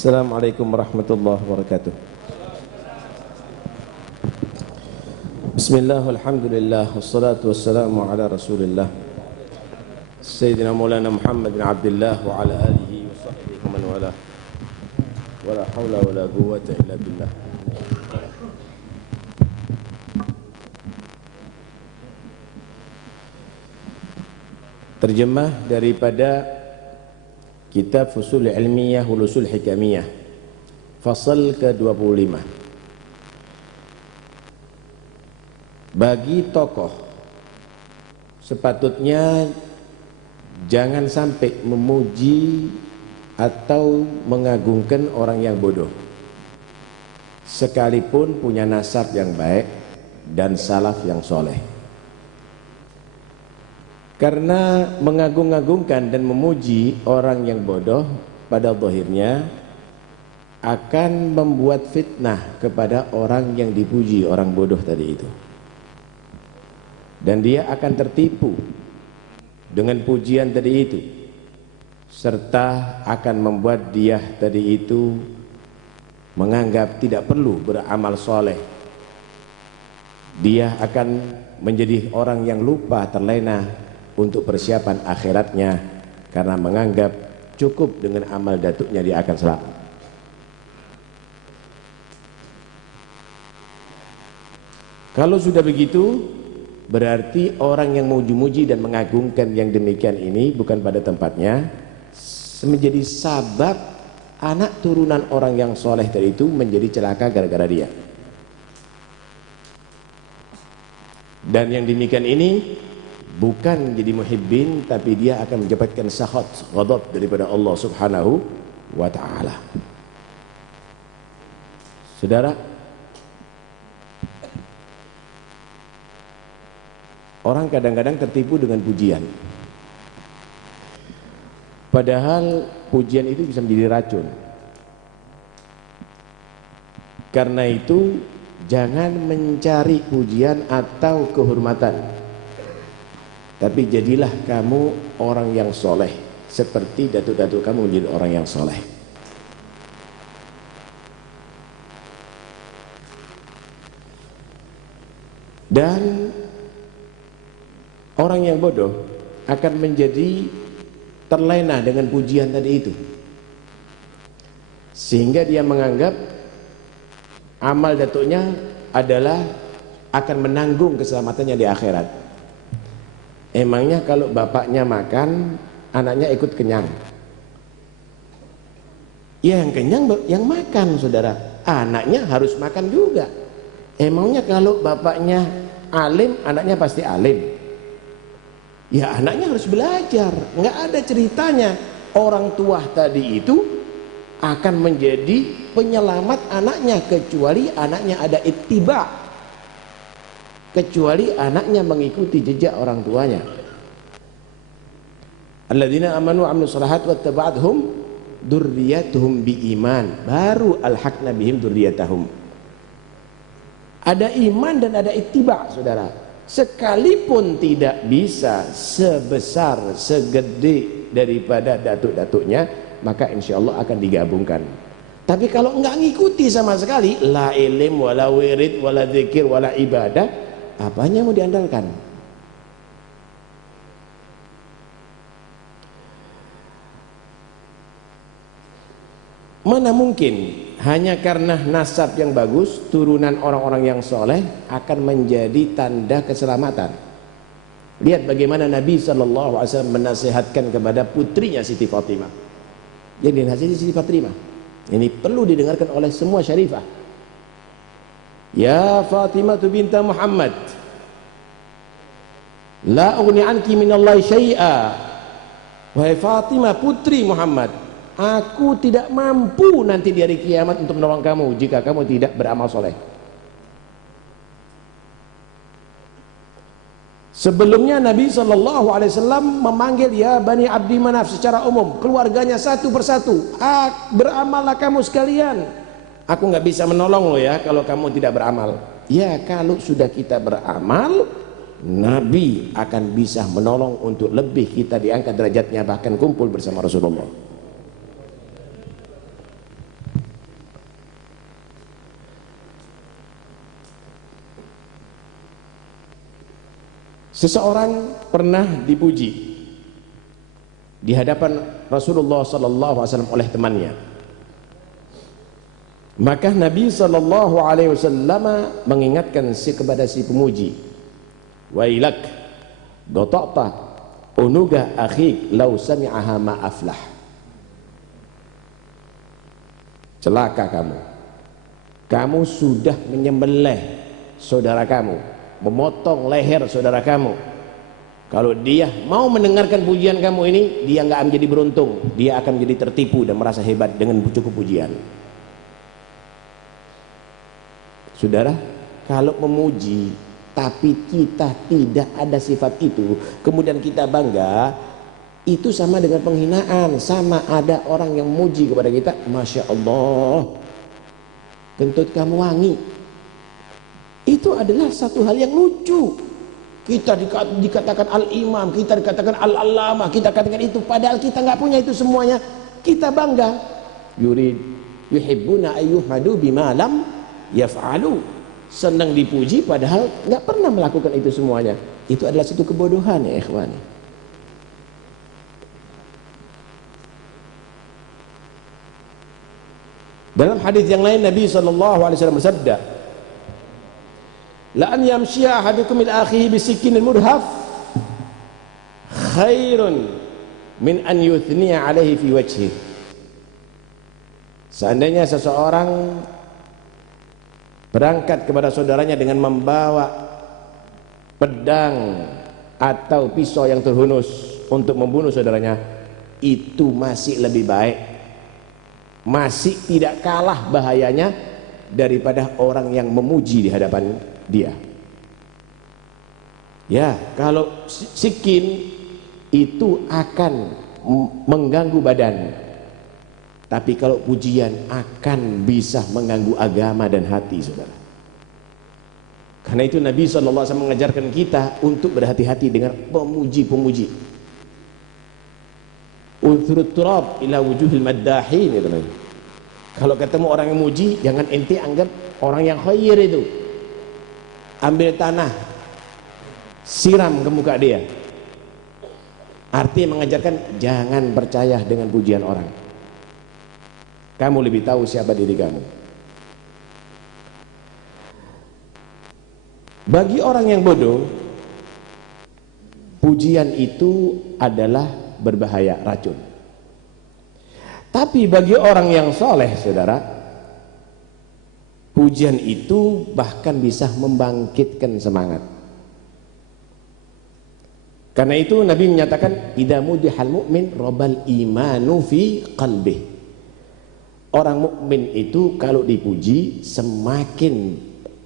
Assalamualaikum warahmatullahi wabarakatuh. Bismillah, alhamdulillah, wassalatu wassalamu ala rasulillah Sayyidina Maulana Muhammad bin Abdullah wa ala alihi wa sahbihi man wala wala hawla wala quwwata illa billah. Terjemah daripada Kitab Fusul Ilmiyah Hulusul Hikamiyah, fasal ke-25. Bagi tokoh sepatutnya jangan sampai memuji atau mengagungkan orang yang bodoh, sekalipun punya nasab yang baik dan salaf yang soleh. Karena mengagung-agungkan dan memuji orang yang bodoh pada zahirnya akan membuat fitnah kepada orang yang dipuji, orang bodoh tadi itu. Dan dia akan tertipu dengan pujian tadi itu, serta akan membuat dia tadi itu menganggap tidak perlu beramal soleh. Dia akan menjadi orang yang lupa, terlena untuk persiapan akhiratnya, karena menganggap cukup dengan amal datuknya dia akan selamat. Kalau sudah begitu, berarti orang yang memuji-muji dan mengagungkan yang demikian ini bukan pada tempatnya, menjadi sabab anak turunan orang yang soleh tadi itu menjadi celaka gara-gara dia. Dan yang demikian ini bukan jadi muhibbin, tapi dia akan mendapatkan sakhat, ghadab daripada Allah Subhanahu wa ta'ala. Saudara, orang kadang-kadang tertipu dengan pujian, padahal pujian itu bisa menjadi racun. Karena itu jangan mencari pujian atau kehormatan, tapi jadilah kamu orang yang soleh, seperti datuk-datuk kamu menjadi orang yang soleh. Dan orang yang bodoh akan menjadi terlena dengan pujian tadi itu, sehingga dia menganggap amal datuknya adalah akan menanggung keselamatannya di akhirat. Emangnya kalau bapaknya makan, anaknya ikut kenyang? Ya, yang kenyang yang makan, saudara. Anaknya harus makan juga. Emangnya kalau bapaknya alim, anaknya pasti alim? Ya, anaknya harus belajar. Nggak ada ceritanya orang tua tadi itu akan menjadi penyelamat anaknya, kecuali anaknya ada ittiba, kecuali anaknya mengikuti jejak orang tuanya. Alladzina amanu wa amilus shalihat wattaba'athum dzurriyyatuhum biiman, baru alhaqna bihim dzurriyyatahum. Ada iman dan ada ittiba, saudara. Sekalipun tidak bisa sebesar, segede daripada datuk-datuknya, maka insya Allah akan digabungkan. Tapi kalau enggak ngikuti sama sekali, la ilim wala wirid wala dzikir wala ibadah, apanya mau diandalkan? Mana mungkin hanya karena nasab yang bagus, turunan orang-orang yang soleh akan menjadi tanda keselamatan. Lihat bagaimana Nabi SAW menasihatkan kepada putrinya Siti Fatimah. Jadi nasihati Siti Fatimah ini perlu didengarkan oleh semua syarifah. Ya Fatimah binta Muhammad, la ughni anki minallahi syai'a. Wahai Fatimah putri Muhammad, aku tidak mampu nanti di hari kiamat untuk menolong kamu jika kamu tidak beramal soleh. Sebelumnya Nabi SAW memanggil ya Bani Abdi Manaf secara umum, keluarganya satu persatu. Beramallah kamu sekalian. Aku nggak bisa menolong lo ya kalau kamu tidak beramal. Ya, kalau sudah kita beramal, Nabi akan bisa menolong untuk lebih kita diangkat derajatnya, bahkan kumpul bersama Rasulullah. Seseorang pernah dipuji di hadapan Rasulullah sallallahu alaihi wasallam oleh temannya. Maka Nabi sallallahu alaihi wasallam mengingatkan kepada si pemuji, "Wailak, gata'ta unuga akhik law sami'aha ma aflah." Celaka kamu. Kamu sudah menyembelih saudara kamu, memotong leher saudara kamu. Kalau dia mau mendengarkan pujian kamu ini, dia nggak menjadi beruntung, dia akan menjadi tertipu dan merasa hebat dengan cukup pujian. Saudara, kalau memuji tapi kita tidak ada sifat itu, kemudian kita bangga, itu sama dengan penghinaan. Sama ada orang yang memuji kepada kita, Masya Allah, kentut kamu wangi. Itu adalah satu hal yang lucu. Kita dikatakan al-imam, kita dikatakan al-allamah, kita katakan itu, padahal kita nggak punya itu semuanya. Kita bangga. Yuhibbuna ayyuhmadu bima lam yaf'alu. Senang dipuji padahal nggak pernah melakukan itu semuanya. Itu adalah satu kebodohan ya ikhwan. Dalam hadis yang lain Nabi SAW bersabda, la an yamshiya ahadukum ila akhihi bisikinin murhaf khairun min an yuthniya alaihi fi wajhi. Seandainya seseorang berangkat kepada saudaranya dengan membawa pedang atau pisau yang terhunus untuk membunuh saudaranya, itu masih lebih baik, masih tidak kalah bahayanya daripada orang yang memuji di hadapan dia. Ya, kalau sikin itu akan mengganggu badan, tapi kalau pujian akan bisa mengganggu agama dan hati, saudara. Karena itu Nabi SAW mengajarkan kita untuk berhati-hati dengan pemuji-pemuji. Unthurut turab ila wujuhil maddahin, gitu. Kalau ketemu orang yang muji, jangan ente anggap orang yang khair itu. Ambil tanah, siram ke muka dia. Artinya mengajarkan jangan percaya dengan pujian orang. Kamu lebih tahu siapa diri kamu. Bagi orang yang bodoh, pujian itu adalah berbahaya, racun. Tapi bagi orang yang soleh, saudara, pujian itu bahkan bisa membangkitkan semangat. Karena itu Nabi menyatakan, idza mudihal mu'min robal imanu fi qalbih. Orang mukmin itu kalau dipuji semakin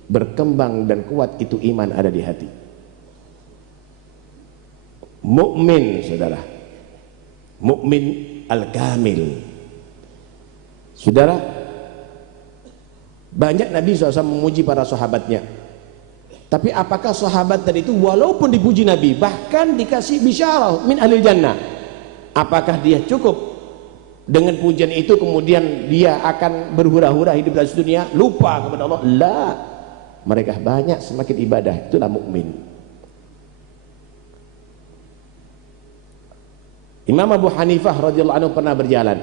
berkembang dan kuat itu iman ada di hati. Mukmin, saudara, mukmin al-kamil. Saudara, banyak Nabi SAW memuji para sahabatnya. Tapi apakah sahabat tadi itu walaupun dipuji Nabi, bahkan dikasih bisyarah min ahlil jannah, apakah dia cukup dengan pujian itu kemudian dia akan berhura-hura hidup di dunia, lupa kepada Allah? La, mereka banyak semakin ibadah, itulah mukmin. Imam Abu Hanifah radhiyallahu anhu pernah berjalan,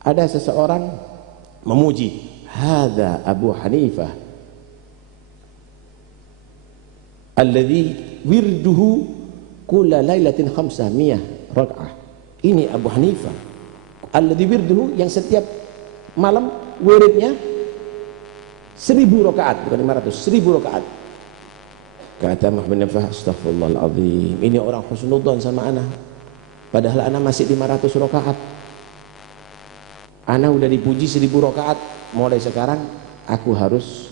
ada seseorang memuji, hadza Abu Hanifah alladhi wirduhu kulla lailatin 500 rak'ah. Ini Abu Hanifah alladhi wirduhu, yang setiap malam wiridnya 1000 rakaat, bukan 500, 1000 rakaat. Kata Muhammad Nafah, astaghfirullahaladzim, ini orang husnudzon sama ana, padahal ana masih 500 rakaat. Ana udah dipuji 1000 rakaat, mulai sekarang aku harus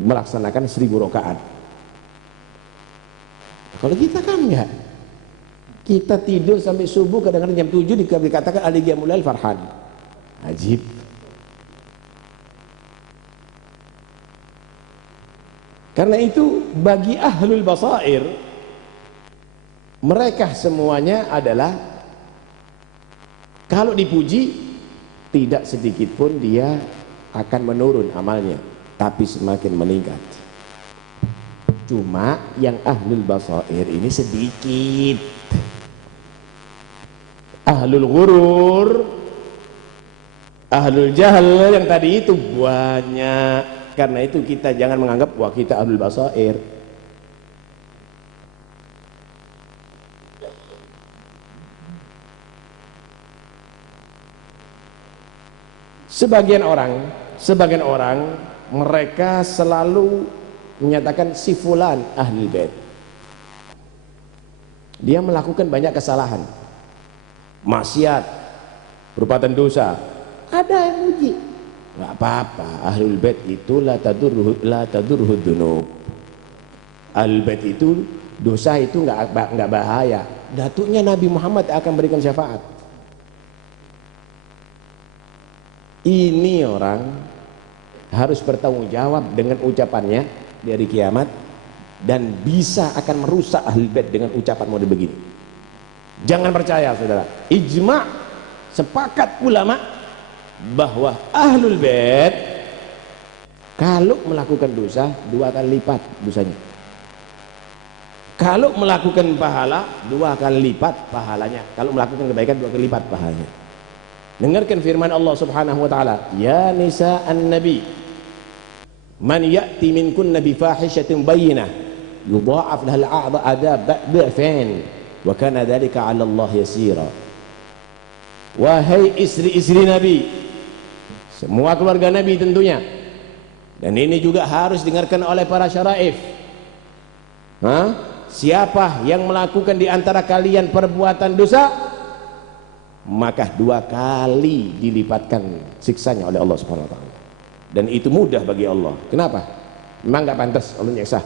melaksanakan 1000 rakaat. Kalau kita kan enggak, kita tidur sampai subuh, kadang-kadang jam 7 dikatakan aligya mulal farhan. Ajib. Karena itu bagi ahlul basair, mereka semuanya adalah kalau dipuji tidak sedikit pun dia akan menurun amalnya, tapi semakin meningkat. Cuma yang ahlul basair ini sedikit. Ahlul ghurur, ahlul jahl yang tadi itu banyak. Karena itu kita jangan menganggap wah kita ahlul basair. Sebagian orang mereka selalu menyatakan si fulan ahli bait. Dia melakukan banyak kesalahan, maksiat, perbuatan dosa. Ada yang muji, nggak apa-apa. Ahlul bait itu la tadurhu dzunub. Ahlul bait itu dosa itu nggak bahaya. Datuknya Nabi Muhammad akan berikan syafaat. Ini orang harus bertanggung jawab dengan ucapannya di hari kiamat, dan bisa akan merusak ahlul bait dengan ucapan model begini. Jangan percaya saudara, ijma' sepakat ulama bahwa ahlul bait kalau melakukan dosa 2 kali lipat dosanya, kalau melakukan pahala 2 kali lipat pahalanya, kalau melakukan kebaikan 2 kali lipat pahalanya. Dengarkan firman Allah Subhanahu wa taala, ya nisa'an nabi man ya'ti minkunna bi fahishatin bayyinah yudha'af lahal 'adzab dha'fain wa kana dzalika 'ala Allah yasira. Wahai istri-istri Nabi, semua keluarga Nabi tentunya, dan ini juga harus dengarkan oleh para syaraif. Siapa yang melakukan di antara kalian perbuatan dosa, maka 2 kali dilipatkan siksanya oleh Allah Subhanahu wa taala. Dan itu mudah bagi Allah. Kenapa? Memang nggak pantas Allah nyiksa.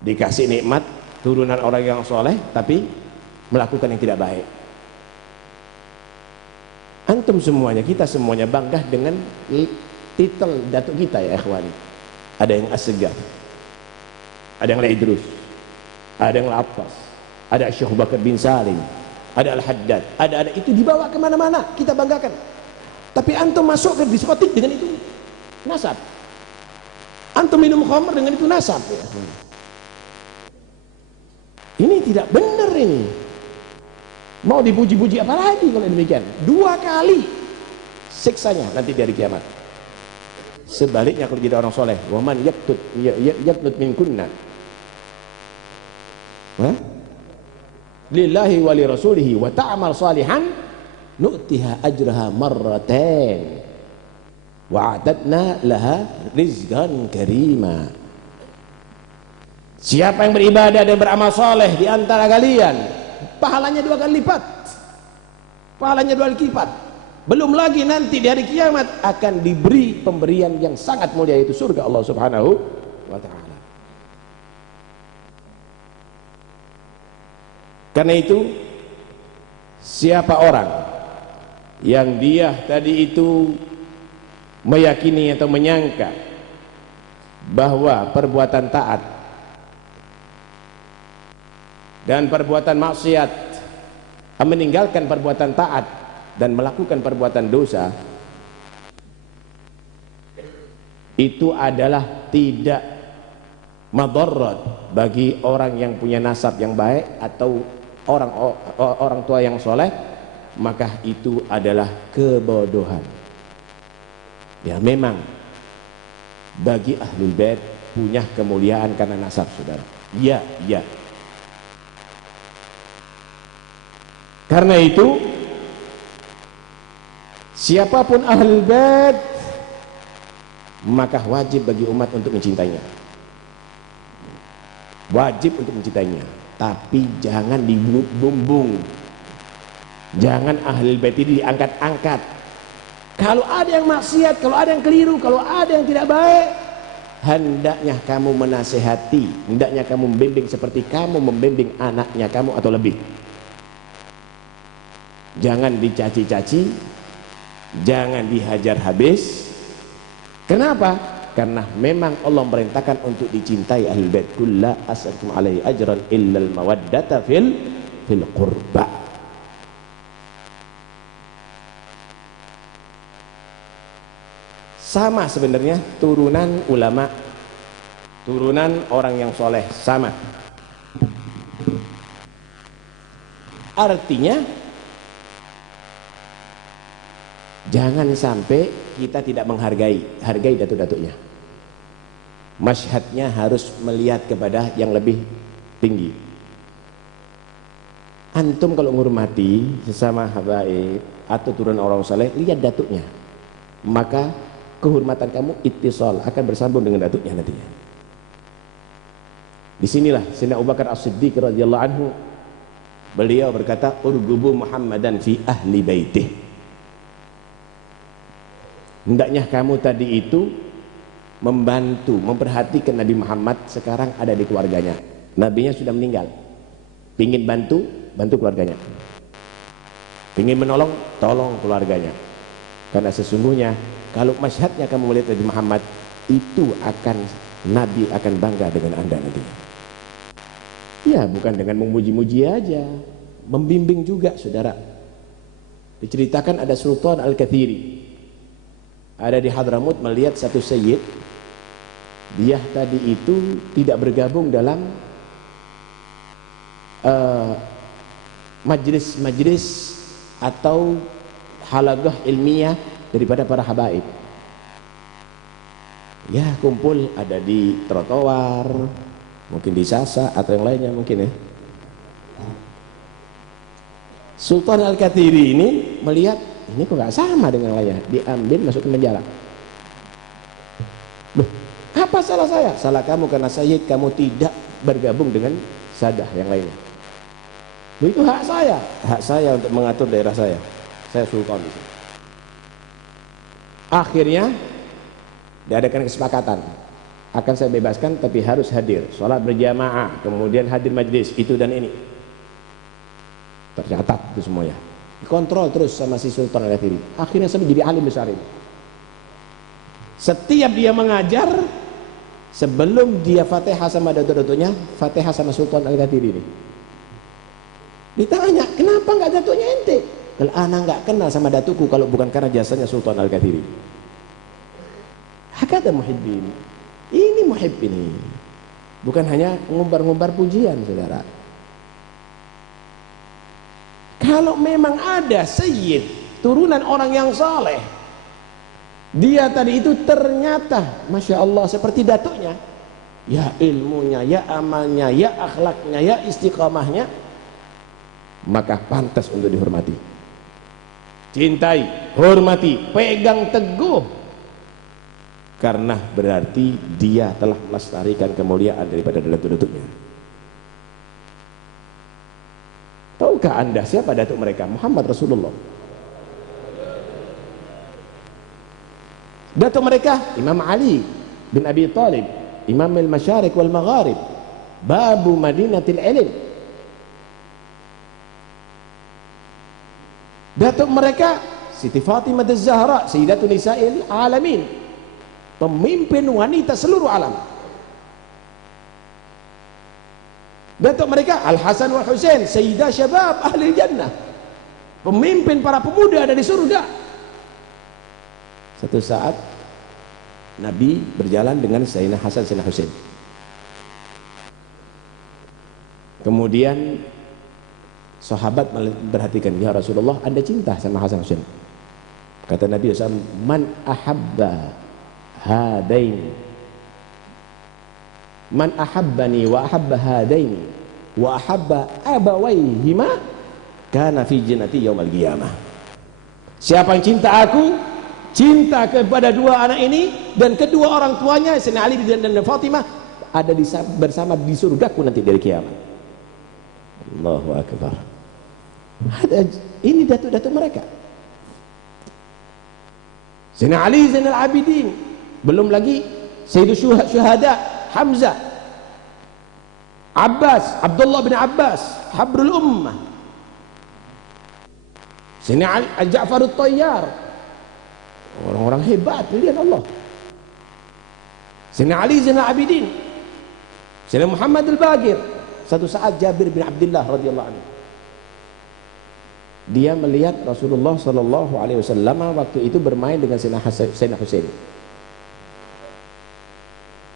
Dikasih nikmat turunan orang yang soleh tapi melakukan yang tidak baik. Antum semuanya, kita semuanya bangga dengan titel datuk kita ya ikhwani. Ada yang As-Segar, ada yang Idrus, ada yang Al-Abbas, ada Syekh Bakar bin Salim, ada Al-Haddad, ada itu dibawa kemana-mana, kita banggakan. Tapi antum masuk ke diskotik dengan itu nasab, antum minum khamr dengan itu nasab ya. Ini tidak benar ini. Mau dipuji-puji apa lagi kalau demikian? 2 kali siksanya nanti di hari kiamat. Sebaliknya kalau jadi orang soleh, waman yaqtut minkunna lillahi wa li rasulihi wa ta'mal salihan nu'tiha ajraha marratain wa a'tadna laha rizqan karima. Siapa yang beribadah dan beramal soleh di antara kalian, pahalanya 2 kali lipat, pahalanya 2 kali lipat. Belum lagi nanti di hari kiamat akan diberi pemberian yang sangat mulia, yaitu surga Allah Subhanahu wa ta'ala. Karena itu siapa orang yang dia tadi itu meyakini atau menyangka bahwa perbuatan taat dan perbuatan maksiat, meninggalkan perbuatan taat dan melakukan perbuatan dosa, itu adalah tidak madarat bagi orang yang punya nasab yang baik atau orang tua yang soleh, maka itu adalah kebodohan. Ya memang bagi ahlul bait punya kemuliaan karena nasab saudara, ya. Karena itu siapapun ahlul bait maka wajib bagi umat untuk mencintainya, wajib untuk mencintainya, tapi jangan dibumbung, jangan ahlul bait ini diangkat-angkat. Kalau ada yang maksiat, kalau ada yang keliru, kalau ada yang tidak baik, hendaknya kamu menasehati, hendaknya kamu membimbing seperti kamu membimbing anaknya kamu atau lebih. Jangan dicaci-caci, jangan dihajar habis. Kenapa? Karena memang Allah merintahkan untuk dicintai ahlul bait. Kulla as'alukum alaihi ajran illal mawaddata fil qurba. Sama sebenarnya turunan ulama turunan orang yang soleh sama. Artinya jangan sampai kita tidak hargai datuk-datuknya. Masyhadnya harus melihat kepada yang lebih tinggi. Antum kalau menghormati sesama habaib atau turunan orang soleh, lihat datuknya, maka kehormatan kamu ittisal akan bersambung dengan datuknya nantinya. Disinilah Sayyidina Abu Bakar As-Siddiq radhiyallahu anhu, beliau berkata, urgubu Muhammadan fi ahli baitih. Hendaknya kamu tadi itu membantu, memperhatikan Nabi Muhammad sekarang ada di keluarganya. Nabinya sudah meninggal, pingin bantu keluarganya, pingin menolong, tolong keluarganya. Karena sesungguhnya kalau masyhadnya kamu melihat Nabi Muhammad, itu akan Nabi akan bangga dengan anda nantinya. Ya, bukan dengan memuji-muji aja, membimbing juga, saudara. Diceritakan ada Sultan Al-Kathiri ada di Hadramut melihat satu sayyid, dia tadi itu tidak bergabung dalam majlis-majlis atau halaqah ilmiah daripada para habaib. Ya, kumpul ada di trotoar, mungkin di Sasa atau yang lainnya mungkin ya. Sultan Al-Kathiri ini melihat ini kok gak sama dengan lainnya, diambil masuk ke penjara. Loh, apa salah saya? Salah kamu karena sayyid kamu tidak bergabung dengan sadah yang lainnya. Loh, itu hak saya untuk mengatur daerah saya sultan itu. Akhirnya diadakan kesepakatan, akan saya bebaskan tapi harus hadir sholat berjamaah, kemudian hadir majlis itu dan ini. Tercatat itu semuanya, dikontrol terus sama si Sultan Al-Kathiri. Akhirnya sampai jadi alim besar ini. Setiap dia mengajar, sebelum dia Fatihah sama datuk-datuknya, Fatihah sama Sultan Al-Kathiri ini. Ditanya, kenapa nggak datuknya ente? Kalau anak nggak kenal sama datukku kalau bukan karena jasanya Sultan Al-Kathiri. Hakata muhibbin. Ini muhibb ini, bukan hanya ngumbar-ngumbar pujian, saudara. Kalau memang ada sayyid turunan orang yang saleh, dia tadi itu ternyata masya Allah seperti datuknya, ya ilmunya, ya amalnya, ya akhlaknya, ya istiqamahnya, maka pantas untuk dihormati, cintai, hormati, pegang teguh, karena berarti dia telah melestarikan kemuliaan daripada datuk-datuknya. Tahukah anda siapa datuk mereka? Muhammad Rasulullah. Datuk mereka Imam Ali bin Abi Thalib, Imam al-Masyariq wal Magharib, Babu Madinatil Ilm. Datuk mereka Siti Fatimah Az-Zahra, Sayyidatun Nisa'il Alamin, pemimpin wanita seluruh alam. Datuk mereka Al-Hasan wal Husain, Sayyidah Syabab Ahli Jannah, pemimpin para pemuda ada di surga. Satu saat Nabi berjalan dengan Sayyidina Hasan Sayyidina Husain. Kemudian sahabat memperhatikan, ya Rasulullah, anda cinta sama Hasan Husain? Kata Nabi SAW, man ahabba hadain, man ahabbani wa ahabba hadaini wa ahabba abawaihima kana fi jannati yaumal qiyamah. Siapa yang cinta aku, cinta kepada dua anak ini dan kedua orang tuanya Sayyidina Ali dan Fatimah, ada bersama di surgaku nanti dari kiamat. Allahu akbar. Ini datuk-datuk mereka. Sayyidina Ali Zainal Abidin, belum lagi Sayyidul Syuhada Hamzah, Abbas, Abdullah bin Abbas, Habrul Ummah, Sayyidina Ja'far At-Tayyar, orang-orang hebat pilihan Allah. Sayyidina Ali Zainal Abidin, Sayyidina Muhammad Al-Baqir. Satu saat Jabir bin Abdullah radhiyallahu anhu, dia melihat Rasulullah sallallahu alaihi wasallam waktu itu bermain dengan Sayyidina Husain.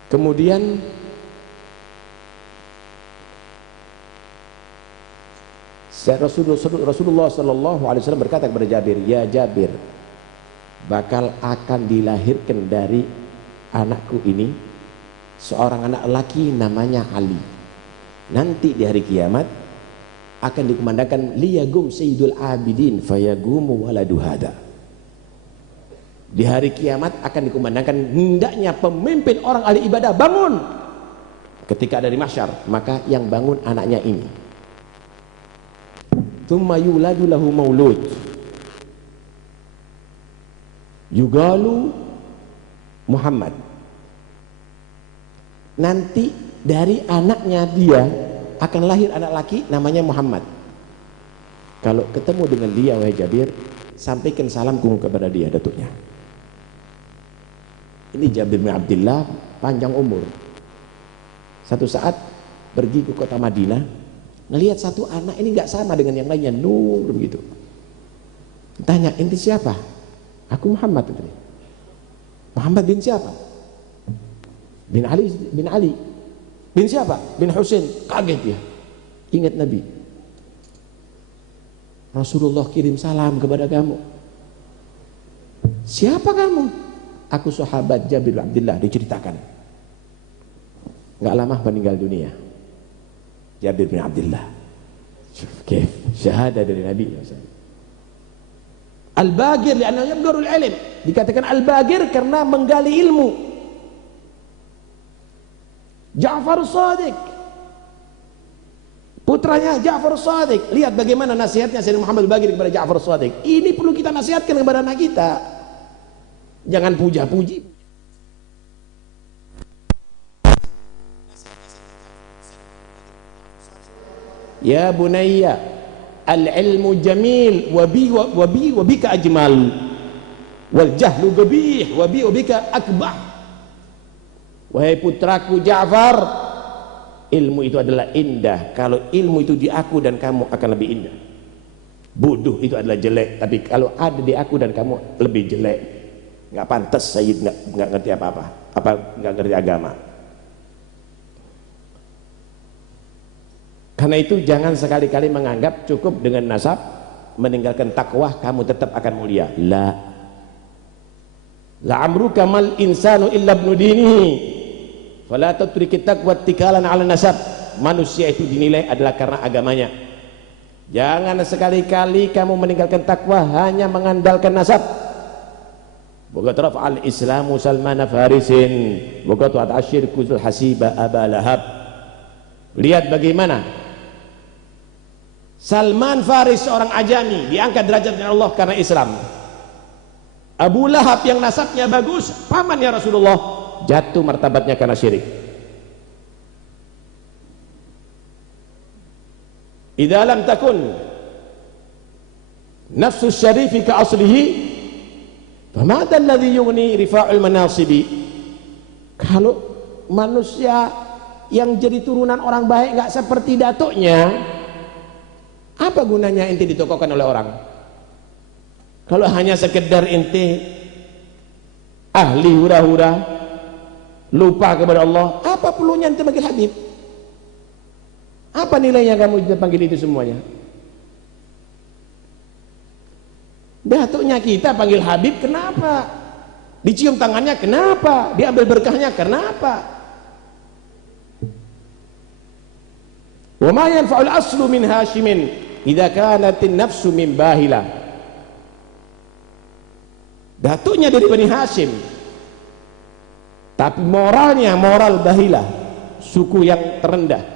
Kemudian Rasulullah Sallallahu Alaihi Wasallam berkata kepada Jabir, ya Jabir, bakal akan dilahirkan dari anakku ini seorang anak laki namanya Ali. Nanti di hari kiamat akan dikumandangkan liyagum sayyidul abidin fayagumu waladu hada. Di hari kiamat akan dikumandangkan hendaknya pemimpin orang ahli ibadah bangun. Ketika ada di mahsyar, maka yang bangun anaknya ini. Tsumma yuladu lahu maulud yugalu Muhammad. Nanti dari anaknya dia akan lahir anak laki namanya Muhammad. Kalau ketemu dengan dia wahai Jabir, sampaikan salamku kepada dia, datuknya. Ini Jabir bin Abdullah panjang umur. Satu saat pergi ke kota Madinah, ngelihat satu anak ini nggak sama dengan yang lainnya, nur begitu. Tanya, inti siapa? Aku Muhammad. Muhammad bin siapa? Bin Ali. Bin Ali. Bin siapa? Bin Husain. Kaget dia. Ingat Nabi. Rasulullah kirim salam kepada kamu. Siapa kamu? Aku sahabat Jabir bin Abdullah, diceritakan. Nggak lama meninggal dunia. Jabir bin Abdullah. Oke, syahadah dari Nabi. Al-Bagir li'annahu yabgharul ilm. Dikatakan Al-Bagir karena menggali ilmu. Ja'far Shadiq, putranya Ja'far Shadiq. Lihat bagaimana nasihatnya Sayyidina Muhammad Al-Bagir kepada Ja'far Shadiq. Ini perlu kita nasihatkan kepada anak kita. Jangan puja-puji. Ya bunayya, al-ilmu jamil wa bika ajmal wal jahlu qabih wa bika akbah. Wahai putraku Ja'far, ilmu itu adalah indah. Kalau ilmu itu di aku dan kamu akan lebih indah. Bodoh itu adalah jelek, tapi kalau ada di aku dan kamu lebih jelek. Nggak pantas Sayyid nggak ngerti apa-apa, nggak ngerti agama. Karena itu jangan sekali-kali menganggap cukup dengan nasab, meninggalkan takwah kamu tetap akan mulia. La amruka mal insanu illa ibnu dinihi fala tutriki taqwa tikalan ala nasab. Manusia itu dinilai adalah karena agamanya. Jangan sekali-kali kamu meninggalkan takwa hanya mengandalkan nasab. Bogat rafa'al islamu Salman Farisin, bogat wa'at asyirku zul hasiba Aba Lahab. Lihat bagaimana Salman Faris, seorang ajami, diangkat derajatnya Allah karena Islam. Abu Lahab yang nasabnya bagus, pamannya Rasulullah, jatuh martabatnya karena syirik. Idza lam takun nafsu syarifi ka aslihi famada alladhi yughni rifa'ul manasibi. Kalau manusia yang jadi turunan orang baik nggak seperti datuknya, apa gunanya inti ditokohkan oleh orang? Kalau hanya sekedar inti ahli hura-hura, lupa kepada Allah, apa perlunya inti panggil Habib? Apa nilainya kamu panggil itu semuanya? Datuknya kita panggil Habib, kenapa? Dicium tangannya, kenapa? Diambil berkahnya, kenapa? Wa ma yanfa'ul aslu min Hashimin idza kanatin nafsu min Bahila. Datuknya dari Bani Hashim, tapi moralnya moral Bahila, suku yang terendah.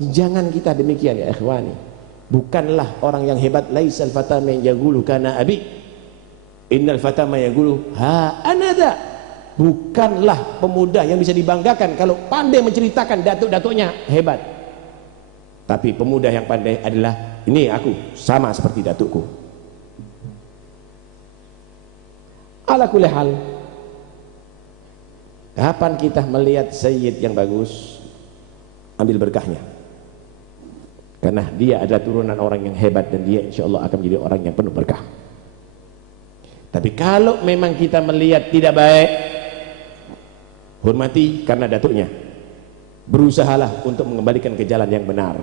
Jangan kita demikian ya ikhwani. Bukanlah orang yang hebat laisal fata man yaqulu kana abi, innal fata man yaqulu ha anada. Bukanlah pemuda yang bisa dibanggakan kalau pandai menceritakan datuk-datuknya hebat, tapi pemuda yang pandai adalah ini aku sama seperti datukku. Ala kulli hal, kapan kita melihat sayyid yang bagus, ambil berkahnya, karena dia adalah turunan orang yang hebat dan dia insya Allah akan menjadi orang yang penuh berkah. Tapi kalau memang kita melihat tidak baik, hormati karena datuknya, berusahalah untuk mengembalikan ke jalan yang benar.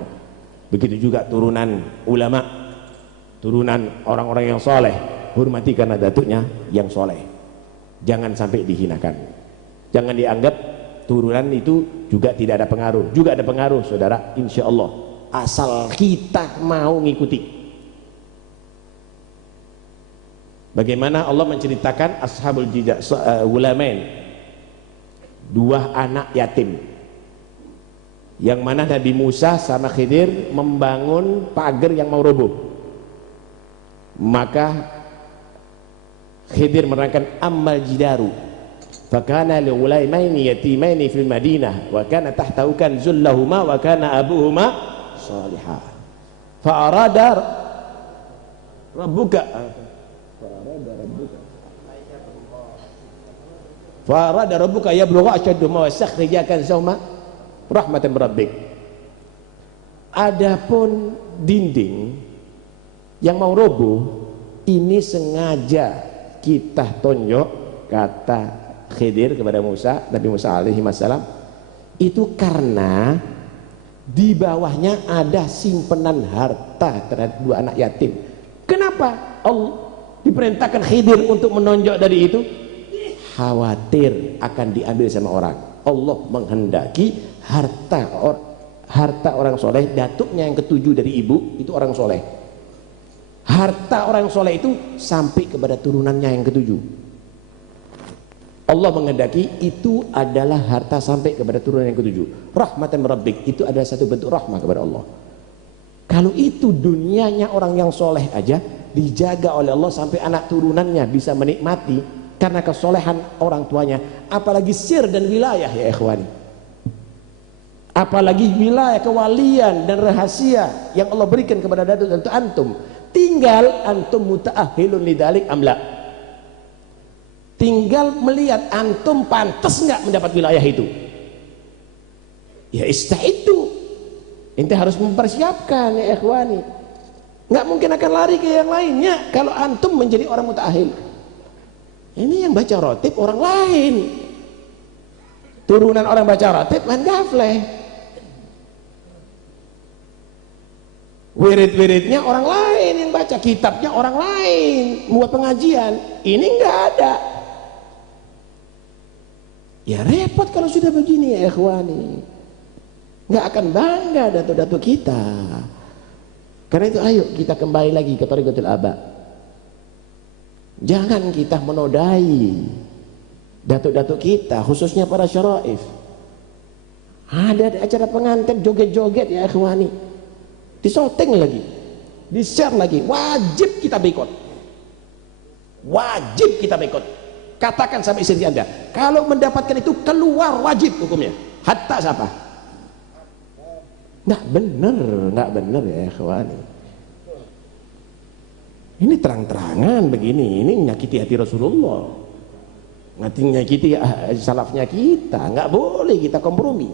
Begitu juga turunan ulama, turunan orang-orang yang soleh, hormati karena datuknya yang soleh, jangan sampai dihinakan. Jangan dianggap turunan itu juga tidak ada pengaruh. Juga ada pengaruh saudara, insya Allah, asal kita mau ngikuti. Bagaimana Allah menceritakan ashabul gulamain, dua anak yatim, yang mana Nabi Musa sama Khidir membangun pagar yang mau roboh. Maka Khidir menerangkan ammal jidaru fakana li ghulamaini yatimaini fil madinah wa kana tahtahu kanzul lahumā wa kana abuhuma salihah fa arada rabbuka yablugha ashadduhuma wa sakhrija kanzahuma rahmatan rabbik. Adapun dinding yang mau roboh ini sengaja kita tonjok, kata Khidir kepada Musa, Nabi Musa alaihi wassalam, itu karena di bawahnya ada simpenan harta terhadap dua anak yatim. Kenapa Allah diperintahkan Khidir untuk menonjok dari itu? Khawatir akan diambil sama orang. Allah menghendaki harta orang soleh, datuknya yang ketujuh dari ibu itu orang soleh. Harta orang soleh itu sampai kepada turunannya yang ketujuh. Allah menghendaki itu adalah harta sampai kepada turunan yang ketujuh. Rahmatan rabbik, itu adalah satu bentuk rahmah kepada Allah. Kalau itu dunianya orang yang soleh aja dijaga oleh Allah sampai anak turunannya bisa menikmati karena kesolehan orang tuanya, apalagi sir dan wilayah ya ikhwani, apalagi wilayah kewalian dan rahasia yang Allah berikan kepada datu dan antum. Tinggal antum muta'ahilun lidalik amla, tinggal melihat antum pantas nggak mendapat wilayah itu. Ya istaitu, ente harus mempersiapkan ya ikhwani, nggak mungkin akan lari ke yang lainnya kalau antum menjadi orang muta'ahil. Ini yang baca rotib orang lain, turunan orang baca rotib main gafleh, wirid-wiridnya orang lain yang baca, kitabnya orang lain buat pengajian, ini nggak ada. Ya repot kalau sudah begini ya ikhwani, nggak akan bangga datuk-datuk kita. Karena itu ayo kita kembali lagi ke Thariqatul Aba. Jangan kita menodai datuk-datuk kita, khususnya para syaraif. Ada acara pengantin joget-joget ya ikhwani, disoteng lagi, di-share lagi, wajib kita boikot. Wajib kita boikot. Katakan sama istri Anda, kalau mendapatkan itu keluar, wajib hukumnya. Hatta siapa? Nggak bener ya ikhwani. Ini terang-terangan begini, ini menyakiti hati Rasulullah, menyakiti salafnya kita. Nggak boleh kita kompromi,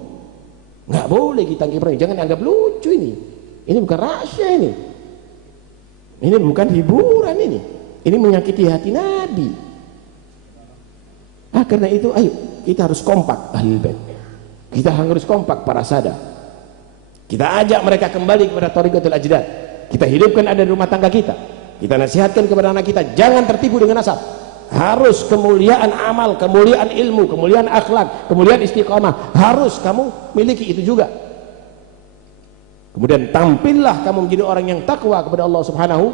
nggak boleh kita kompromi. Jangan anggap lucu ini bukan rahasia, ini bukan hiburan, ini menyakiti hati Nabi. Karena itu ayo kita harus kompak Ahlul Bait, kita harus kompak para sadar, kita ajak mereka kembali kepada Thariqatul Ajdad, kita hidupkan ada di rumah tangga kita. Kita nasihatkan kepada anak kita, jangan tertipu dengan nasab. Harus kemuliaan amal, kemuliaan ilmu, kemuliaan akhlak, kemuliaan istiqamah, harus kamu miliki itu juga. Kemudian tampillah kamu menjadi orang yang takwa kepada Allah Subhanahu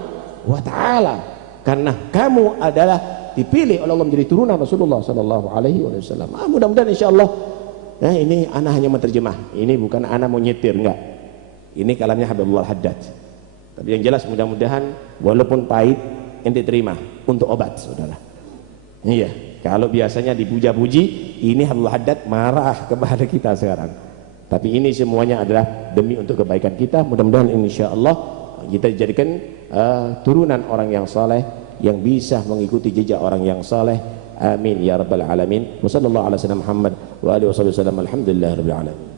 wa ta'ala, karena kamu adalah dipilih oleh Allah menjadi turunan Rasulullah Sallallahu Alaihi Wasallam. Mudah-mudahan insyaallah ini anak hanya menerjemah, ini bukan anak mau nyetir, enggak. Ini kalamnya Habibullah Haddad. Tapi yang jelas mudah-mudahan walaupun pahit ente terima untuk obat saudara. Iya, kalau biasanya dipuja-puji, ini Habibullah Haddad marah kepada kita sekarang. Tapi ini semuanya adalah demi untuk kebaikan kita. Mudah-mudahan insyaallah kita dijadikan turunan orang yang saleh yang bisa mengikuti jejak orang yang saleh. Amin ya rabbal alamin. Wassallallahu ala sayyidina Muhammad wa alihi wasallam. Alhamdulillahirabbil alamin.